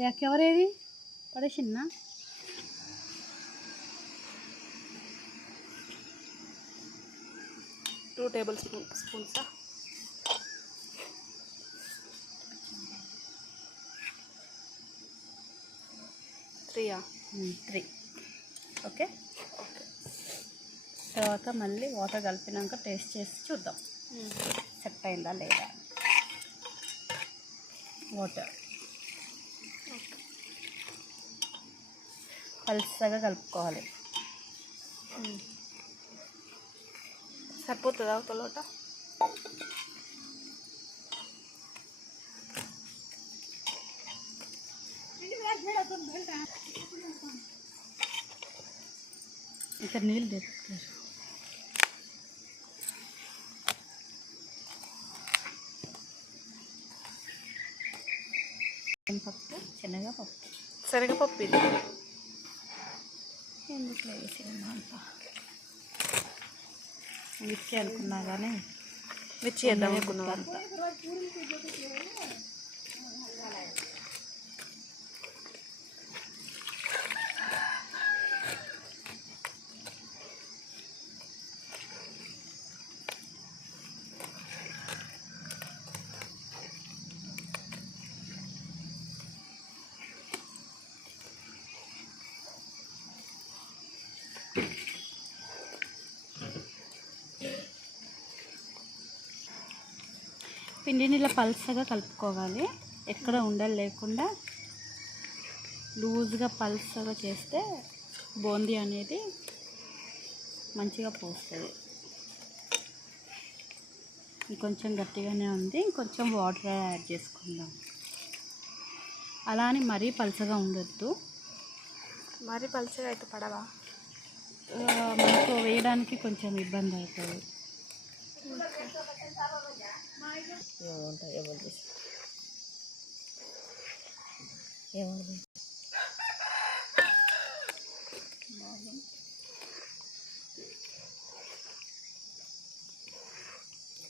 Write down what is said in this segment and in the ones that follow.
Rake ఎవరేది? పడేసిందా? Two tablespoon స్పూన్సా త్రీయా? త్రీ. ఓకే? తర్వాత మళ్ళీ వాటర్ కలిపినాక టేస్ట్ చేసి చూద్దాం. సెట్ అయిందా లేదా? వాటర్. పల్సగా కలుపుకోవాలి. సరిపోతుందా ఒక లోట ఇక్కడ నీళ్ళు తెస్తారు పప్పు శనగపప్పు. శనగపప్పు ఇది. ఎందుకు వేసిన అంత? మిర్చి అనుకున్నా కానీ మిర్చి వేద్దాం అనుకున్నావా అంత పిండిని ఇలా పల్సగా కలుపుకోవాలి. ఎక్కడ ఉండలు లేకుండా లూజ్గా పల్సగా చేస్తే బూందీ అనేది మంచిగా పోస్తుంది. ఇంకొంచెం గట్టిగానే ఉంది. ఇంకొంచెం వాటర్ యాడ్ చేసుకుందాం. అలా అని మరీ పల్సగా ఉండొద్దు. మరీ పలుచగా అయితే పడవా? మనకు వేయడానికి కొంచెం ఇబ్బంది అవుతుంది.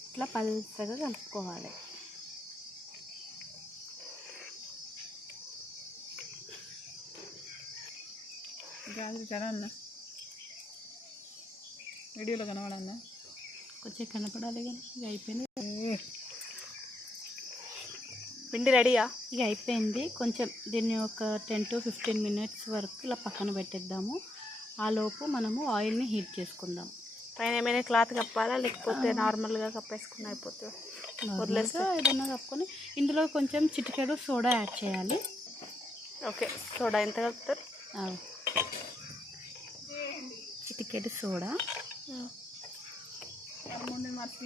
ఇట్లా పల్సగా కలుపుకోవాలి. గాలి కదా అన్నా వీడియోలో కనబడన్నా కొంచెం కనపడాలి కానీ ఇక అయిపోయింది. పిండి రెడీయా? ఇక అయిపోయింది. కొంచెం దీన్ని ఒక టెన్ టు ఫిఫ్టీన్ మినిట్స్ వరకు ఇలా పక్కన పెట్టేద్దాము. ఆ లోపు మనము ఆయిల్ని హీట్ చేసుకుందాం. పైన ఏమైనా క్లాత్ కప్పాలా? లేకపోతే నార్మల్గా కప్పేసుకుని అయిపోతుంది? వదిలేస్తే? ఏదైనా కప్పుకొని ఇందులో కొంచెం చిటికెడు సోడా యాడ్ చేయాలి. ఓకే సోడా ఎంత కలుపుతారు? ఆ. చిటికెడు soda. Ya. Kamu ni mati.